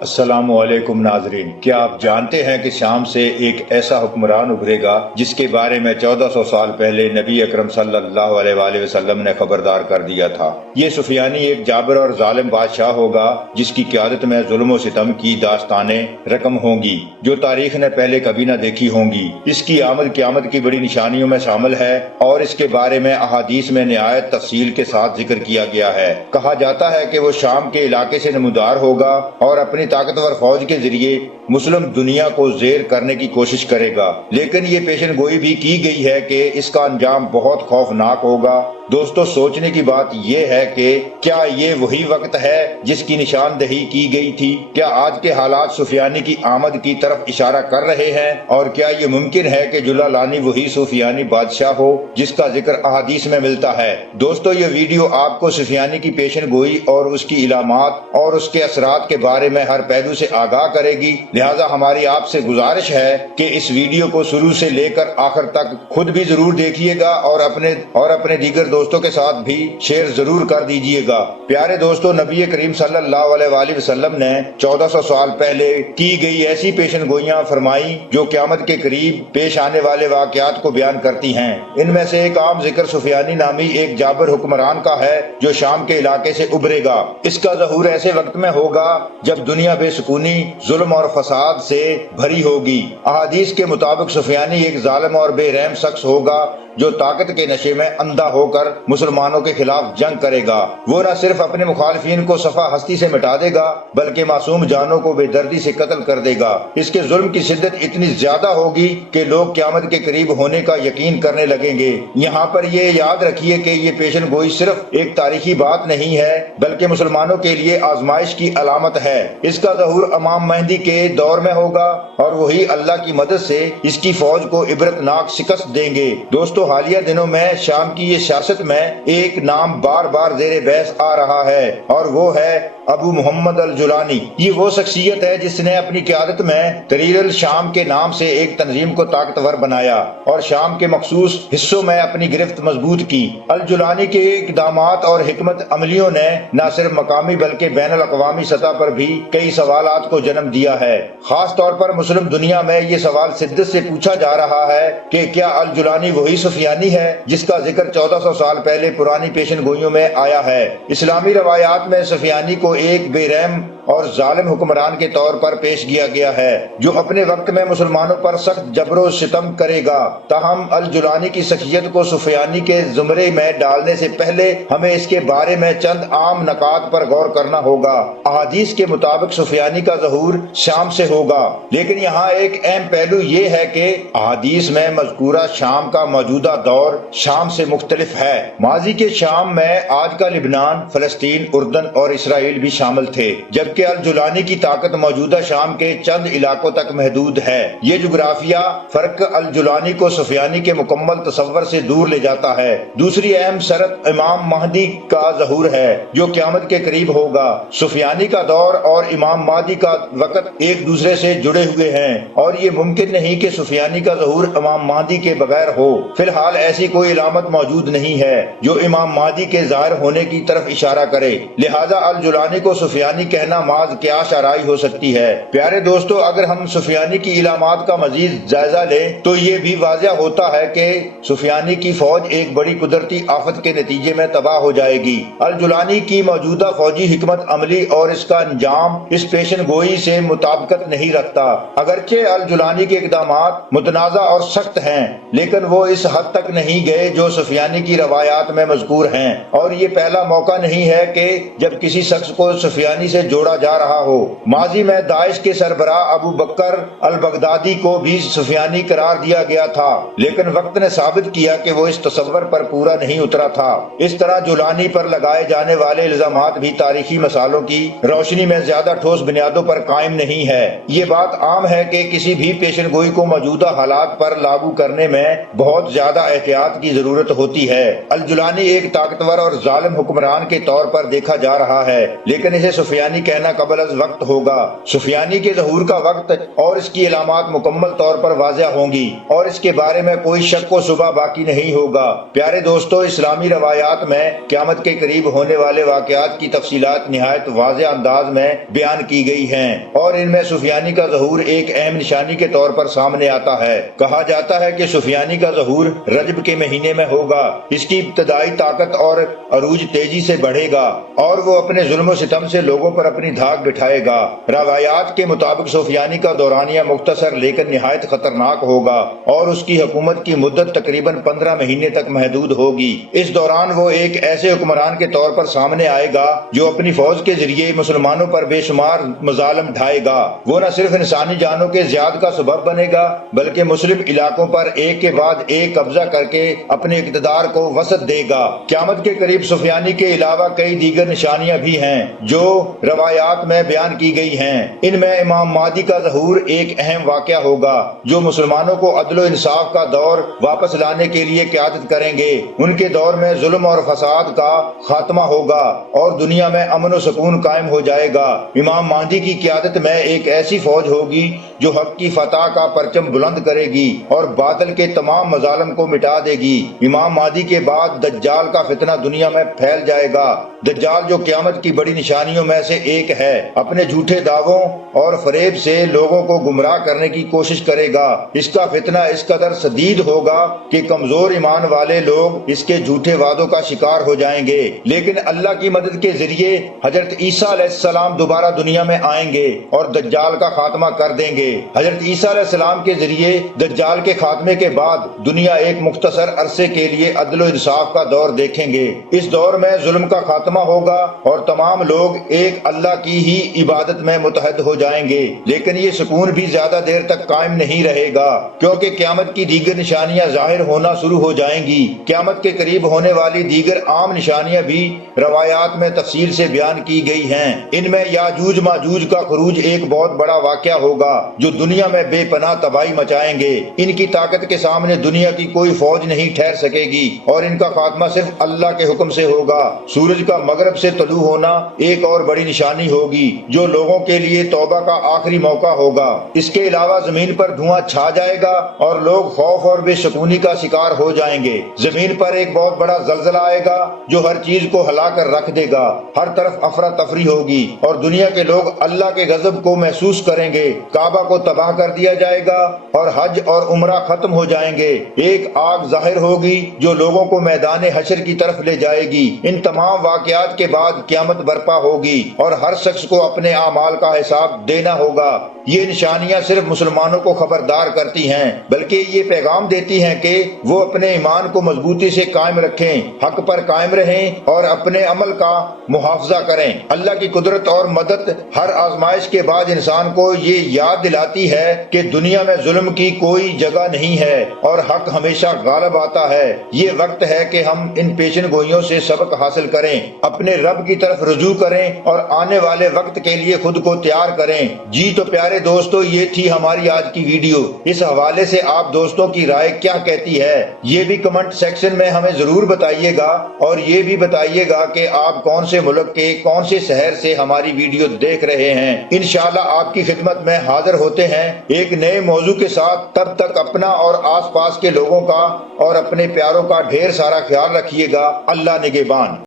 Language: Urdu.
السلام علیکم ناظرین، کیا آپ جانتے ہیں کہ شام سے ایک ایسا حکمران ابھرے گا جس کے بارے میں 1400 سال پہلے نبی اکرم صلی اللہ علیہ وآلہ وسلم نے خبردار کر دیا تھا۔ یہ سفیانی ایک جابر اور ظالم بادشاہ ہوگا جس کی قیادت میں ظلم و ستم کی داستانیں رقم ہوں گی جو تاریخ نے پہلے کبھی نہ دیکھی ہوں گی۔ اس کی آمد قیامت کی بڑی نشانیوں میں شامل ہے اور اس کے بارے میں احادیث میں نہایت تفصیل کے ساتھ ذکر کیا گیا ہے۔ کہا جاتا ہے کہ وہ شام کے علاقے سے نمودار ہوگا اور اپنی طاقتور فوج کے ذریعے مسلم دنیا کو زیر کرنے کی کوشش کرے گا، لیکن یہ پیشن گوئی بھی کی گئی ہے کہ اس کا انجام بہت خوفناک ہوگا۔ دوستو، سوچنے کی بات یہ ہے کہ کیا یہ وہی وقت ہے جس کی نشاندہی کی گئی تھی؟ کیا آج کے حالات سفیانی کی آمد کی طرف اشارہ کر رہے ہیں؟ اور کیا یہ ممکن ہے کہ جلالانی وہی سفیانی بادشاہ ہو جس کا ذکر احادیث میں ملتا ہے؟ دوستو، یہ ویڈیو آپ کو سفیانی کی پیشن گوئی اور اس کی علامات اور اس کے اثرات کے بارے میں ہر پہلو سے آگاہ کرے گی، لہٰذا ہماری آپ سے گزارش ہے کہ اس ویڈیو کو شروع سے لے کر آخر تک خود بھی ضرور دیکھیے گا اور اپنے دیگر دوستوں کے ساتھ بھی شیئر ضرور کر دیجیے گا۔ پیارے دوستو، نبی کریم صلی اللہ علیہ وآلہ وسلم نے 1400 سال پہلے کی گئی ایسی پیشن گوئیاں فرمائی جو قیامت کے قریب پیش آنے والے واقعات کو بیان کرتی ہیں۔ ان میں سے ایک عام ذکر سفیانی نامی ایک جابر حکمران کا ہے جو شام کے علاقے سے ابھرے گا۔ اس کا ظہور ایسے وقت میں ہوگا جب دنیا بے سکونی، ظلم اور فساد سے بھری ہوگی۔ احادیث کے مطابق سفیانی ایک ظالم اور بے رحم شخص ہوگا جو طاقت کے نشے میں اندھا ہو کر مسلمانوں کے خلاف جنگ کرے گا۔ وہ نہ صرف اپنے مخالفین کو صفحہ ہستی سے مٹا دے گا بلکہ معصوم جانوں کو بے دردی سے قتل کر دے گا۔ اس کے ظلم کی شدت اتنی زیادہ ہوگی کہ لوگ قیامت کے قریب ہونے کا یقین کرنے لگیں گے۔ یہاں پر یہ یاد رکھیے کہ یہ پیشن گوئی صرف ایک تاریخی بات نہیں ہے بلکہ مسلمانوں کے لیے آزمائش کی علامت ہے۔ اس کا ظہور امام مہدی کے دور میں ہوگا اور وہی اللہ کی مدد سے اس کی فوج کو عبرتناک شکست دیں گے۔ دوستو، حالیہ دنوں میں شام کی یہ سیاست میں ایک نام بار بار زیر بحث آ رہا ہے اور وہ ہے ابو محمد الجولانی۔ یہ وہ شخصیت ہے جس نے اپنی قیادت میں تحریر الشام کے نام سے ایک تنظیم کو طاقتور بنایا اور شام کے مخصوص حصوں میں اپنی گرفت مضبوط کی۔ الجولانی کے اقدامات اور حکمت عملیوں نے نہ صرف مقامی بلکہ بین الاقوامی سطح پر بھی کئی سوالات کو جنم دیا ہے۔ خاص طور پر مسلم دنیا میں یہ سوال شدت سے پوچھا جا رہا ہے کہ کیا الجولانی وہی سفیانی ہے جس کا ذکر 1400 سال پہلے پرانی پیشن گوئیوں میں آیا ہے؟ اسلامی روایات میں سفیانی کو ایک بے رحم اور ظالم حکمران کے طور پر پیش کیا گیا ہے جو اپنے وقت میں مسلمانوں پر سخت جبر و ستم کرے گا۔ تاہم الجولانی کی شخصیت کو سفیانی کے زمرے میں ڈالنے سے پہلے ہمیں اس کے بارے میں چند عام نکات پر غور کرنا ہوگا۔ احادیث کے مطابق سفیانی کا ظہور شام سے ہوگا، لیکن یہاں ایک اہم پہلو یہ ہے کہ احادیث میں مذکورہ شام کا موجودہ دور شام سے مختلف ہے۔ ماضی کے شام میں آج کا لبنان، فلسطین، اردن اور اسرائیل بھی شامل تھے، جبکہ الجولانی کی طاقت موجودہ شام کے چند علاقوں تک محدود ہے۔ یہ جغرافیہ فرق الجولانی کو سفیانی کے مکمل تصور سے دور لے جاتا ہے۔ دوسری اہم شرط امام مہدی کا ظہور ہے جو قیامت کے قریب ہوگا۔ سفیانی کا دور اور امام مہدی کا وقت ایک دوسرے سے جڑے ہوئے ہیں اور یہ ممکن نہیں کہ سفیانی کا ظہور امام مہدی کے بغیر ہو۔ فی الحال ایسی کوئی علامت موجود نہیں ہے جو امام مہدی کے ظاہر ہونے کی طرف اشارہ کرے، لہذا الجولانی کو سفیانی کہنا محض قیاس آرائی ہو سکتی ہے۔ پیارے دوستو، اگر ہم سفیانی کی علامات کا مزید جائزہ لیں تو یہ بھی واضح ہوتا ہے کہ سفیانی کی فوج ایک بڑی قدرتی آفت کے نتیجے میں تباہ ہو جائے گی۔ الجولانی کی موجودہ فوجی حکمت عملی اور اس کا انجام اس پیشن گوئی سے مطابقت نہیں رکھتا۔ اگرچہ الجولانی کے اقدامات متنازع اور سخت ہیں لیکن وہ اس حد تک نہیں گئے جو سفیانی کی روایات میں مذکور ہیں، اور یہ پہلا موقع نہیں ہے کہ جب کسی شخص کو سفیانی سے جوڑا جا رہا ہو۔ ماضی میں داعش کے سربراہ ابو بکر البغدادی کو بھی سفیانی قرار دیا گیا تھا، لیکن وقت نے ثابت کیا کہ وہ اس تصور پر پورا نہیں اترا تھا۔ اس طرح جولانی پر لگائے جانے والے الزامات بھی تاریخی مسائلوں کی روشنی میں زیادہ ٹھوس بنیادوں پر قائم نہیں ہے۔ یہ بات عام ہے کہ کسی بھی پیشن گوئی کو موجودہ حالات پر لاگو کرنے میں بہت زیادہ احتیاط کی ضرورت ہوتی ہے۔ الجولانی ایک طاقتور اور ظالم حکمران کے طور پر دیکھا جا رہا ہے، لیکن اسے سفیانی کہنا نہ قبل از وقت ہوگا۔ سفیانی کے ظہور کا وقت اور اس کی علامات مکمل طور پر واضح ہوں گی اور اس کے بارے میں کوئی شک و شبہ باقی نہیں ہوگا۔ پیارے دوستو، اسلامی روایات میں قیامت کے قریب ہونے والے واقعات کی تفصیلات نہایت واضح انداز میں بیان کی گئی ہیں اور ان میں سفیانی کا ظہور ایک اہم نشانی کے طور پر سامنے آتا ہے۔ کہا جاتا ہے کہ سفیانی کا ظہور رجب کے مہینے میں ہوگا۔ اس کی ابتدائی طاقت اور عروج تیزی سے بڑھے گا اور وہ اپنے ظلم و ستم سے لوگوں پر اپنی دھاک بٹھائے گا۔ روایات کے مطابق سفیانی کا دورانیہ مختصر لیکن نہایت خطرناک ہوگا اور اس کی حکومت کی مدت تقریباً 15 مہینے تک محدود ہوگی۔ اس دوران وہ ایک ایسے حکمران کے طور پر سامنے آئے گا جو اپنی فوج کے ذریعے مسلمانوں پر بے شمار مظالم ڈھائے گا۔ وہ نہ صرف انسانی جانوں کے زیاد کا سبب بنے گا بلکہ مسلم علاقوں پر ایک کے بعد ایک قبضہ کر کے اپنے اقتدار کو وسعت دے گا۔ قیامت کے قریب سفیانی کے علاوہ کئی دیگر نشانیاں بھی ہیں جو روایات میں بیان کی گئی ہیں۔ ان میں امام مہدی کا ظہور ایک اہم واقعہ ہوگا جو مسلمانوں کو عدل و انصاف کا دور واپس لانے کے لیے قیادت کریں گے۔ ان کے دور میں ظلم اور فساد کا خاتمہ ہوگا اور دنیا میں امن و سکون قائم ہو جائے گا۔ امام مہدی کی قیادت میں ایک ایسی فوج ہوگی جو حق کی فتح کا پرچم بلند کرے گی اور باطل کے تمام مظالم کو مٹا دے گی۔ امام مہدی کے بعد دجال کا فتنہ دنیا میں پھیل جائے گا۔ دجال جو قیامت کی بڑی نشانیوں میں سے ایک ہے، اپنے جھوٹے دعووں اور فریب سے لوگوں کو گمراہ کرنے کی کوشش کرے گا۔ اس کا فتنہ اس قدر شدید ہوگا کہ کمزور ایمان والے لوگ اس کے جھوٹے وعدوں کا شکار ہو جائیں گے، لیکن اللہ کی مدد کے ذریعے حضرت عیسیٰ علیہ السلام دوبارہ دنیا میں آئیں گے اور دجال کا خاتمہ کر دیں گے۔ حضرت عیسیٰ علیہ السلام کے ذریعے دجال کے خاتمے کے بعد دنیا ایک مختصر عرصے کے لیے عدل و انصاف کا دور دیکھیں گے۔ اس دور میں ظلم کا خاتمہ ہوگا اور تمام لوگ ایک اللہ کی ہی عبادت میں متحد ہو جائیں گے، لیکن یہ سکون بھی زیادہ دیر تک قائم نہیں رہے گا کیونکہ قیامت کی دیگر نشانیاں ظاہر ہونا شروع ہو جائیں گی۔ قیامت کے قریب ہونے والی دیگر عام نشانیاں بھی روایات میں تفصیل سے بیان کی گئی ہیں۔ ان میں یاجوج ماجوج کا خروج ایک بہت بڑا واقعہ ہوگا جو دنیا میں بے پناہ تباہی مچائیں گے۔ ان کی طاقت کے سامنے دنیا کی کوئی فوج نہیں ٹھہر سکے گی اور ان کا خاتمہ صرف اللہ کے حکم سے ہوگا۔ سورج کا مغرب سے طلوع ہونا ایک اور بڑی نشانی ہوگی جو لوگوں کے لیے توبہ کا آخری موقع ہوگا۔ اس کے علاوہ زمین پر دھواں چھا جائے گا اور لوگ خوف اور بے سکونی کا شکار ہو جائیں گے۔ زمین پر ایک بہت بڑا زلزلہ آئے گا جو ہر چیز کو ہلا کر رکھ دے گا۔ ہر طرف افراتفری ہوگی اور دنیا کے لوگ اللہ کے غضب کو محسوس کریں گے۔ کعبہ کو تباہ کر دیا جائے گا اور حج اور عمرہ ختم ہو جائیں گے۔ ایک آگ ظاہر ہوگی جو لوگوں کو میدان حشر کی طرف لے جائے گی۔ ان تمام واقعات کے بعد قیامت برپا ہوگی اور ہر شخص کو اپنے اعمال کا حساب دینا ہوگا۔ یہ نشانیاں صرف مسلمانوں کو خبردار کرتی ہیں بلکہ یہ پیغام دیتی ہیں کہ وہ اپنے ایمان کو مضبوطی سے قائم رکھیں، حق پر قائم رہیں اور اپنے عمل کا محافظہ کریں۔ اللہ کی قدرت اور مدد ہر آزمائش کے بعد انسان کو یہ یاد دلاتی ہے کہ دنیا میں ظلم کی کوئی جگہ نہیں ہے اور حق ہمیشہ غالب آتا ہے۔ یہ وقت ہے کہ ہم ان پیشن گوئیوں سے سبق حاصل کریں، اپنے رب کی طرف رجوع کریں اور آنے والے وقت کے لیے خود کو تیار کریں۔ جی تو پیارے دوستو، یہ تھی ہماری آج کی ویڈیو۔ اس حوالے سے آپ دوستوں کی رائے کیا کہتی ہے یہ بھی کمنٹ سیکشن میں ہمیں ضرور بتائیے گا اور یہ بھی بتائیے گا کہ آپ کون سے ملک کے کون سے شہر سے ہماری ویڈیو دیکھ رہے ہیں۔ انشاءاللہ آپ کی خدمت میں حاضر ہوتے ہیں ایک نئے موضوع کے ساتھ۔ تب تک اپنا اور آس پاس کے لوگوں کا اور اپنے پیاروں کا ڈھیر سارا خیال رکھیے گا۔ اللہ نگہبان۔